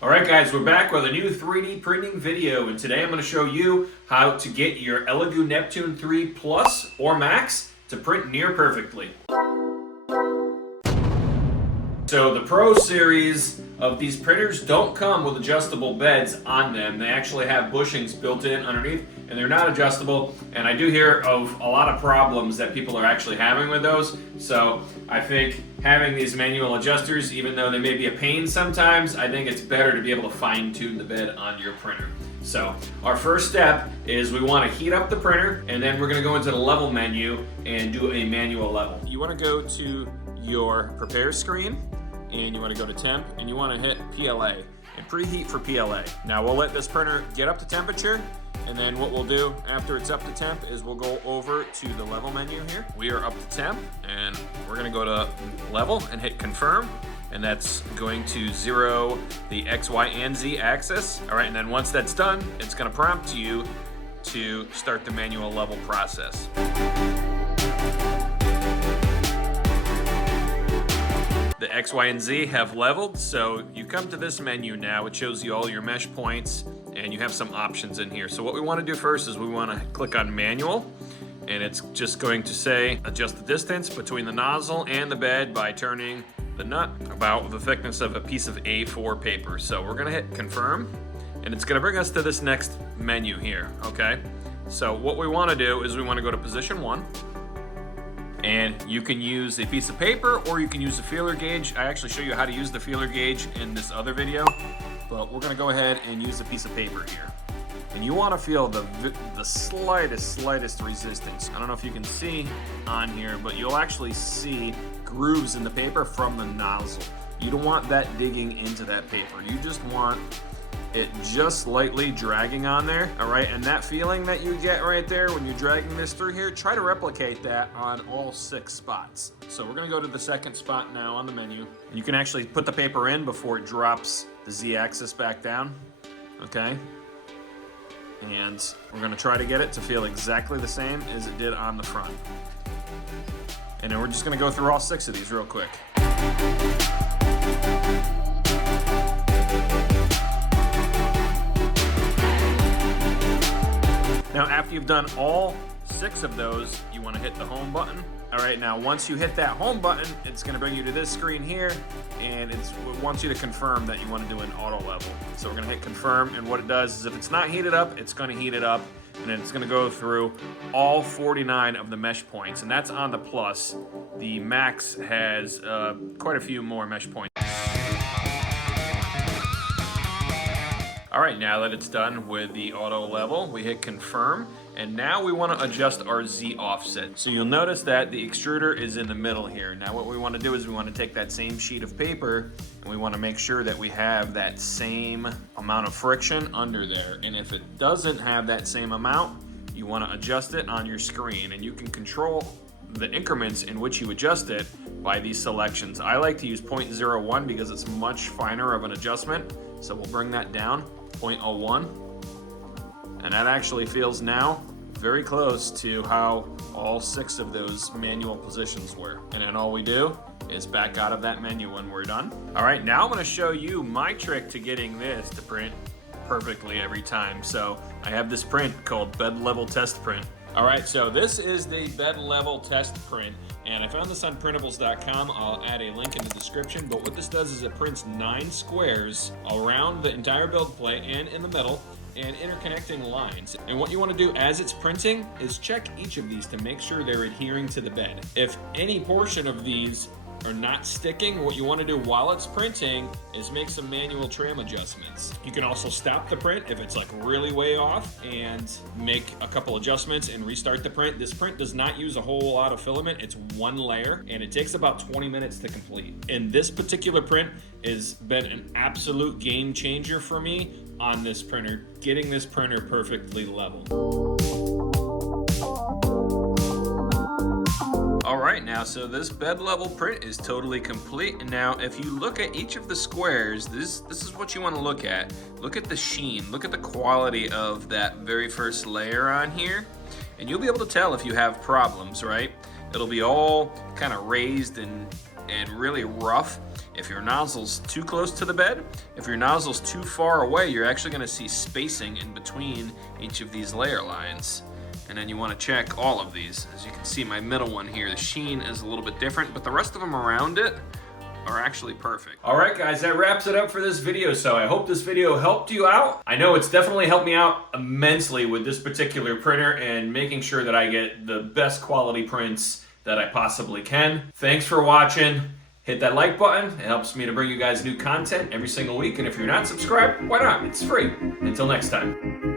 Alright guys, we're back with a new 3D printing video, and today I'm going to show you how to get your Elegoo Neptune 3 Plus or Max to print near perfectly. So the Pro series of these printers don't come with adjustable beds on them. They actually have bushings built in underneath, and they're not adjustable. And I do hear of a lot of problems that people are actually having with those. So I think having these manual adjusters, even though they may be a pain sometimes, I think it's better to be able to fine-tune the bed on your printer. So our first step is we want to heat up the printer, and then we're going to go into the level menu and do a manual level. You want to go to your prepare screen, and you want to go to temp, and you want to hit PLA and preheat for PLA. Now we'll let this printer get up to temperature, and then what we'll do after it's up to temp is we'll go over to the level menu here. We are up to temp, and we're going to go to level and hit confirm, and that's going to zero the X, Y, and Z axis. All right, and then once that's done, it's going to prompt you to start the manual level process. The X, Y, and Z have leveled, so you come to this menu now. It shows you all your mesh points, and you have some options in here. So what we want to do first is we want to click on manual, and it's just going to say adjust the distance between the nozzle and the bed by turning the nut about the thickness of a piece of A4 paper. So we're going to hit confirm, and it's going to bring us to this next menu here, okay? So what we want to do is we want to go to position 1. And you can use a piece of paper or you can use a feeler gauge. I actually show you how to use the feeler gauge in this other video, but we're gonna go ahead and use a piece of paper here. And you wanna feel the slightest resistance. I don't know if you can see on here, but you'll actually see grooves in the paper from the nozzle. You don't want that digging into that paper. You just want it just lightly dragging on there, all right? And that feeling that you get right there when you're dragging this through here, try to replicate that on all 6 spots. So we're gonna go to the second spot now on the menu. And you can actually put the paper in before it drops the Z-axis back down, okay? And we're gonna try to get it to feel exactly the same as it did on the front. And then we're just gonna go through all 6 of these real quick. Now, after you've done all 6 of those, you want to hit the home button. All right, now once you hit that home button, it's going to bring you to this screen here, and it wants you to confirm that you want to do an auto level. So we're going to hit confirm, and what it does is if it's not heated up, it's going to heat it up, and then it's going to go through all 49 of the mesh points, and that's on the Plus. The Max has quite a few more mesh points. All right, now that it's done with the auto level, we hit confirm, and now we want to adjust our Z offset. So you'll notice that the extruder is in the middle here. Now what we want to do is we want to take that same sheet of paper, and we want to make sure that we have that same amount of friction under there. And if it doesn't have that same amount, you want to adjust it on your screen, and you can control the increments in which you adjust it by these selections. I like to use 0.01 because it's much finer of an adjustment. So we'll bring that down, 0.01. And that actually feels now very close to how all 6 of those manual positions were. And then all we do is back out of that menu when we're done. All right, now I'm gonna show you my trick to getting this to print perfectly every time. So I have this print called Bed Level Test Print. All right, so this is the bed level test print, and I found this on printables.com. I'll add a link in the description, but what this does is it prints 9 squares around the entire build plate and in the middle, and interconnecting lines. And what you want to do as it's printing is check each of these to make sure they're adhering to the bed. If any portion of these are not sticking, what you want to do while it's printing is make some manual trim adjustments. You can also stop the print if it's like really way off and make a couple adjustments and restart the print. This print does not use a whole lot of filament. It's 1 layer and it takes about 20 minutes to complete. And this particular print has been an absolute game changer for me on this printer, getting this printer perfectly level. All right, now, so this bed level print is totally complete. And now if you look at each of the squares, this is what you want to look at. Look at the sheen, look at the quality of that very first layer on here. And you'll be able to tell if you have problems, right? It'll be all kind of raised and really rough. If your nozzle's too close to the bed, if your nozzle's too far away, you're actually gonna see spacing in between each of these layer lines. And then you want to check all of these. As you can see, my middle one here, the sheen is a little bit different, but the rest of them around it are actually perfect. All right, guys, that wraps it up for this video. So I hope this video helped you out. I know it's definitely helped me out immensely with this particular printer and making sure that I get the best quality prints that I possibly can. Thanks for watching. Hit that like button. It helps me to bring you guys new content every single week. And if you're not subscribed, why not? It's free. Until next time.